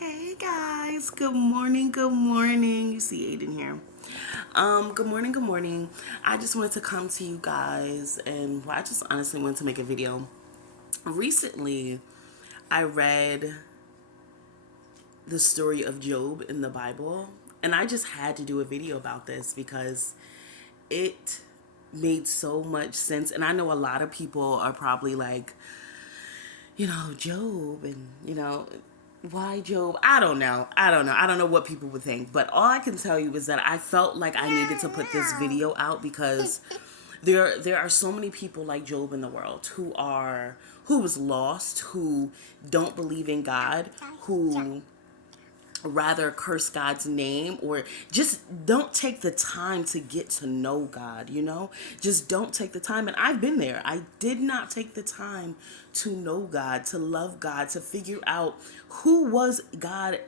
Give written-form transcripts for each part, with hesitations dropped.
Hey guys, good morning, good morning. You see Aiden here. Good morning, good morning. I just wanted to come to you guys and I just honestly wanted to make a video. Recently, I read the story of Job in the Bible, and I just had to do a video about this because it made so much sense. And I know a lot of people are probably like, Job and, why Job? I don't know. I don't know. I don't know what people would think. But all I can tell you is that I felt like I needed to put this video out because there are so many people like Job in the world who was lost, who don't believe in God, who rather curse God's name or just don't take the time to get to know God. Just don't take the time. And I've been there. I did not take the time to know God, to love God, to figure out who is God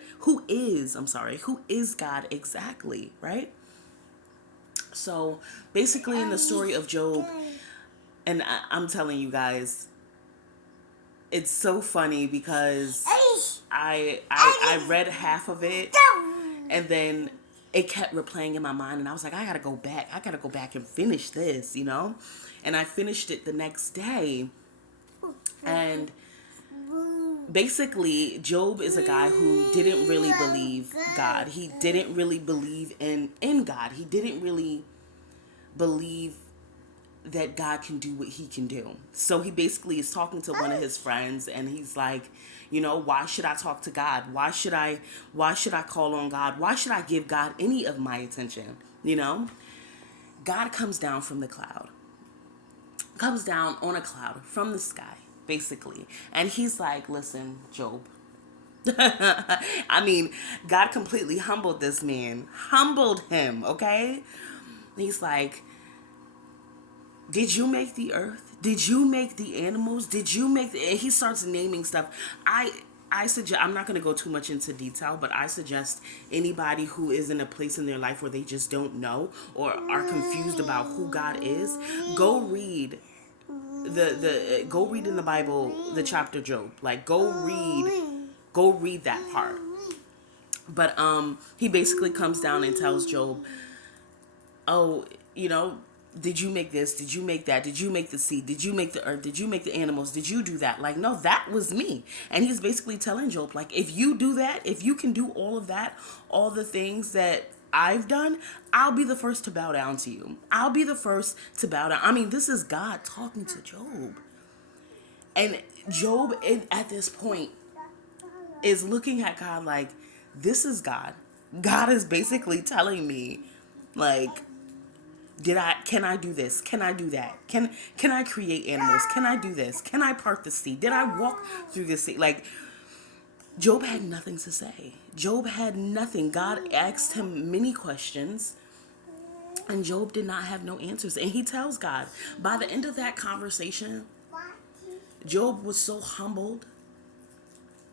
exactly, right? So basically in the story of Job, and I'm telling you guys, it's so funny because I read half of it and then it kept replaying in my mind and I was like, I gotta go back. I gotta go back and finish this. And I finished it the next day. And basically, Job is a guy who didn't really believe God. He didn't really believe in God. He didn't really believe that God can do what he can do. So he basically is talking to one of his friends and he's like, why should I talk to God? Why should I call on God? Why should I give God any of my attention? God comes down from the cloud. Comes down on a cloud from the sky, basically. And he's like, listen, Job. I mean, God completely humbled this man. Humbled him, okay? He's like, did you make the earth? Did you make the animals? Did you make the... And he starts naming stuff. I suggest, I'm not going to go too much into detail, but I suggest anybody who is in a place in their life where they just don't know or are confused about who God is, go read go read in the Bible the chapter Job. Like go read that part. But he basically comes down and tells Job, oh, did you make this? Did you make that? Did you make the sea? Did you make the earth? Did you make the animals? Did you do that? Like, no, that was me. And he's basically telling Job, like, if you do that, if you can do all of that, all the things that I've done, I'll be the first to bow down to you. I'll be the first to bow down. I mean, this is God talking to Job. And Job, at this point, is looking at God like, this is God. God is basically telling me, like, can I do this? Can I do that? Can I create animals? Can I do this? Can I part the sea? Did I walk through the sea? Like, Job had nothing to say. Job had nothing. God asked him many questions and Job did not have no answers. And he tells God, by the end of that conversation, Job was so humbled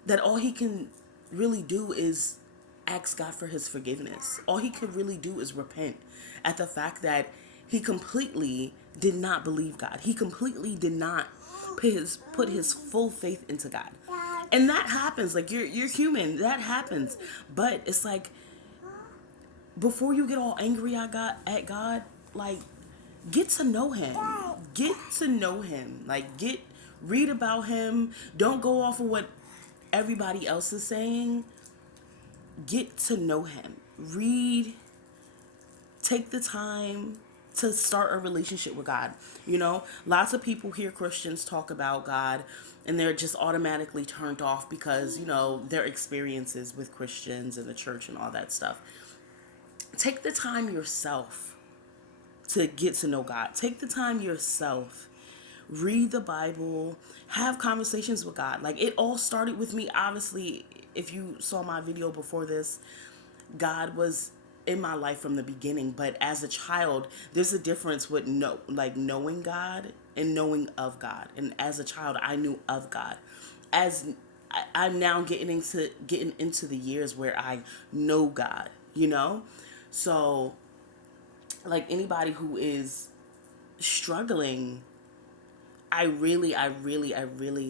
that all he can really do is ask God for his forgiveness. All he could really do is repent at the fact that he completely did not believe God. He completely did not put his full faith into God. And that happens. Like, you're human. That happens. But it's like, before you get all angry at God, like, get to know him. Get to know him. Like, read about him. Don't go off of what everybody else is saying. Get to know him. Read. Take the time to start a relationship with God. Lots of people hear Christians talk about God and they're just automatically turned off because, their experiences with Christians and the church and all that stuff. Take the time yourself to get to know God. Take the time yourself. Read the Bible. Have conversations with God. Like, it all started with me. Obviously, if you saw my video before this, God was in my life from the beginning. But as a child, there's a difference with knowing God and knowing of God. And as a child, I knew of God. As I'm now getting into the years where I know God. So, like, anybody who is struggling, I really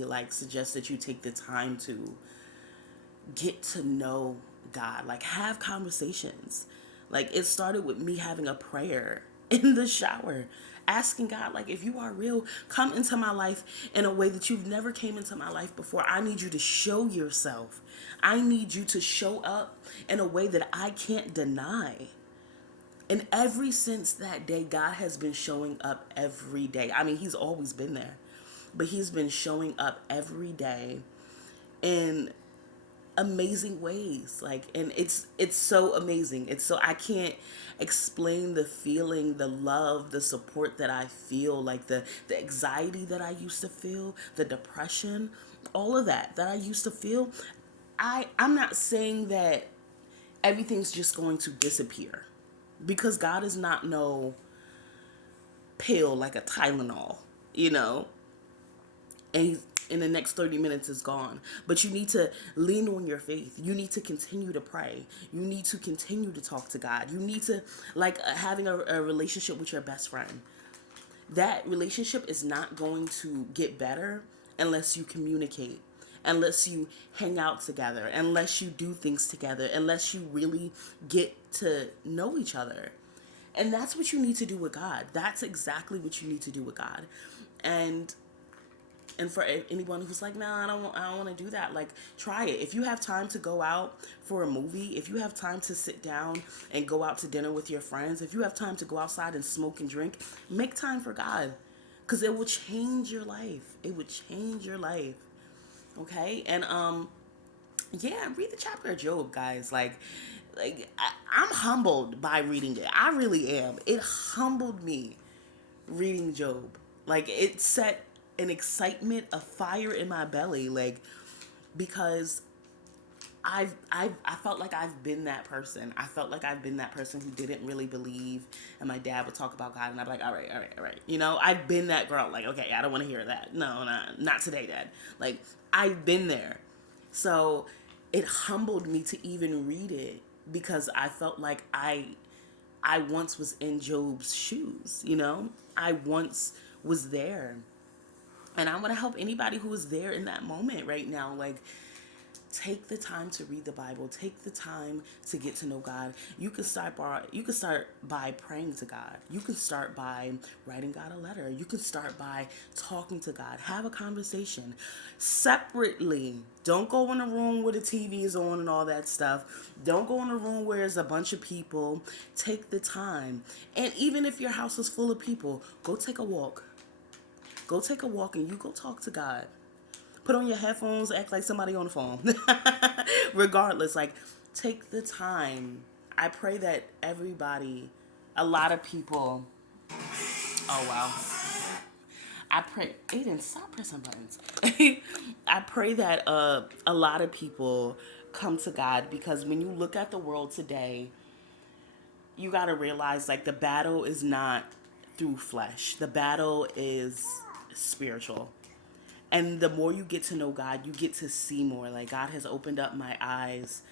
like suggest that you take the time to get to know God, like have conversations. Like it started with me having a prayer in the shower, asking God, like, if you are real, come into my life in a way that you've never came into my life before. I need you to show yourself. I need you to show up in a way that I can't deny. And ever since that day, God has been showing up every day. I mean, he's always been there, but he's been showing up every day in amazing ways. Like, and it's so amazing. It's so, I can't explain the feeling, the love, the support that I feel, like the anxiety that I used to feel, the depression, all of that I used to feel. I'm not saying that everything's just going to disappear, because God is not no pill like a Tylenol, you know, and he's, in the next 30 minutes is gone. But you need to lean on your faith. You need to continue to pray. You need to continue to talk to God. You need to, like, having a relationship with your best friend. That relationship is not going to get better unless you communicate, unless you hang out together, unless you do things together, unless you really get to know each other. And that's what you need to do with God. That's exactly what you need to do with God. And for anyone who's like, nah, I don't want to do that. Like, try it. If you have time to go out for a movie, if you have time to sit down and go out to dinner with your friends, if you have time to go outside and smoke and drink, make time for God, because it will change your life. It would change your life. Okay. And yeah, read the chapter of Job, guys. I'm humbled by reading it. I really am. It humbled me reading Job. Like, it set an excitement, a fire in my belly, like, because I felt like I've been that person. I felt like I've been that person who didn't really believe, and my dad would talk about God, and I'd be like, all right, all right, all right. You know, I've been that girl. Like, okay, I don't want to hear that. No, not today, Dad. Like, I've been there. So it humbled me to even read it, because I felt like I once was in Job's shoes, you know? I once was there. And I want to help anybody who is there in that moment right now. Like, take the time to read the Bible. Take the time to get to know God. You can start by praying to God. You can start by writing God a letter. You can start by talking to God. Have a conversation separately. Don't go in a room where the TV is on and all that stuff. Don't go in a room where there's a bunch of people. Take the time. And even if your house is full of people, go take a walk. Go take a walk and you go talk to God. Put on your headphones, act like somebody on the phone. Regardless, like, take the time. I pray that everybody, a lot of people, oh wow. I pray, Aiden, stop pressing buttons. I pray that a lot of people come to God, because when you look at the world today, you got to realize, like, the battle is not through flesh. The battle is spiritual. And the more you get to know God, you get to see more. Like, God has opened up my eyes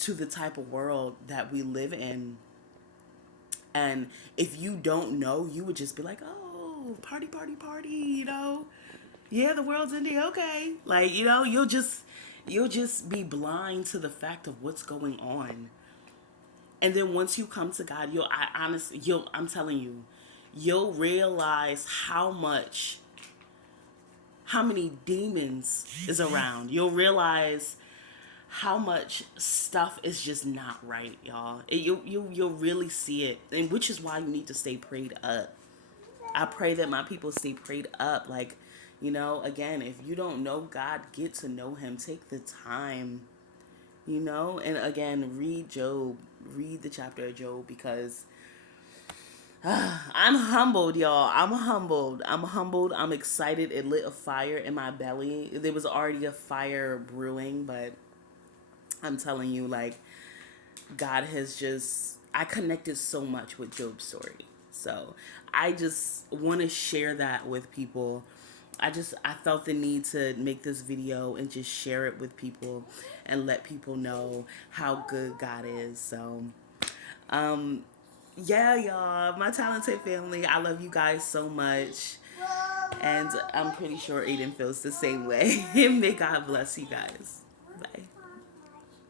to the type of world that we live in. And if you don't know, you would just be like, oh, party, party, party, you know? Yeah, the world's ending, okay. Like, you know, you'll just be blind to the fact of what's going on. And then once you come to God, I'm telling you, you'll realize how many demons is around. You'll realize how much stuff is just not right, y'all. You'll really see it, and which is why you need to stay prayed up. I pray that my people stay prayed up. Like, you know, again, if you don't know God, get to know him. Take the time, you know. And again, read Job. Read the chapter of Job, because I'm humbled, y'all. I'm humbled. I'm humbled. I'm excited. It lit a fire in my belly. There was already a fire brewing, but I'm telling you, like, God has just, I connected so much with Job's story. So I just want to share that with people. I felt the need to make this video and just share it with people and let people know how good God is. So, yeah, y'all, my talented family, I love you guys so much. And I'm pretty sure Aiden feels the same way. May God bless you guys. Bye.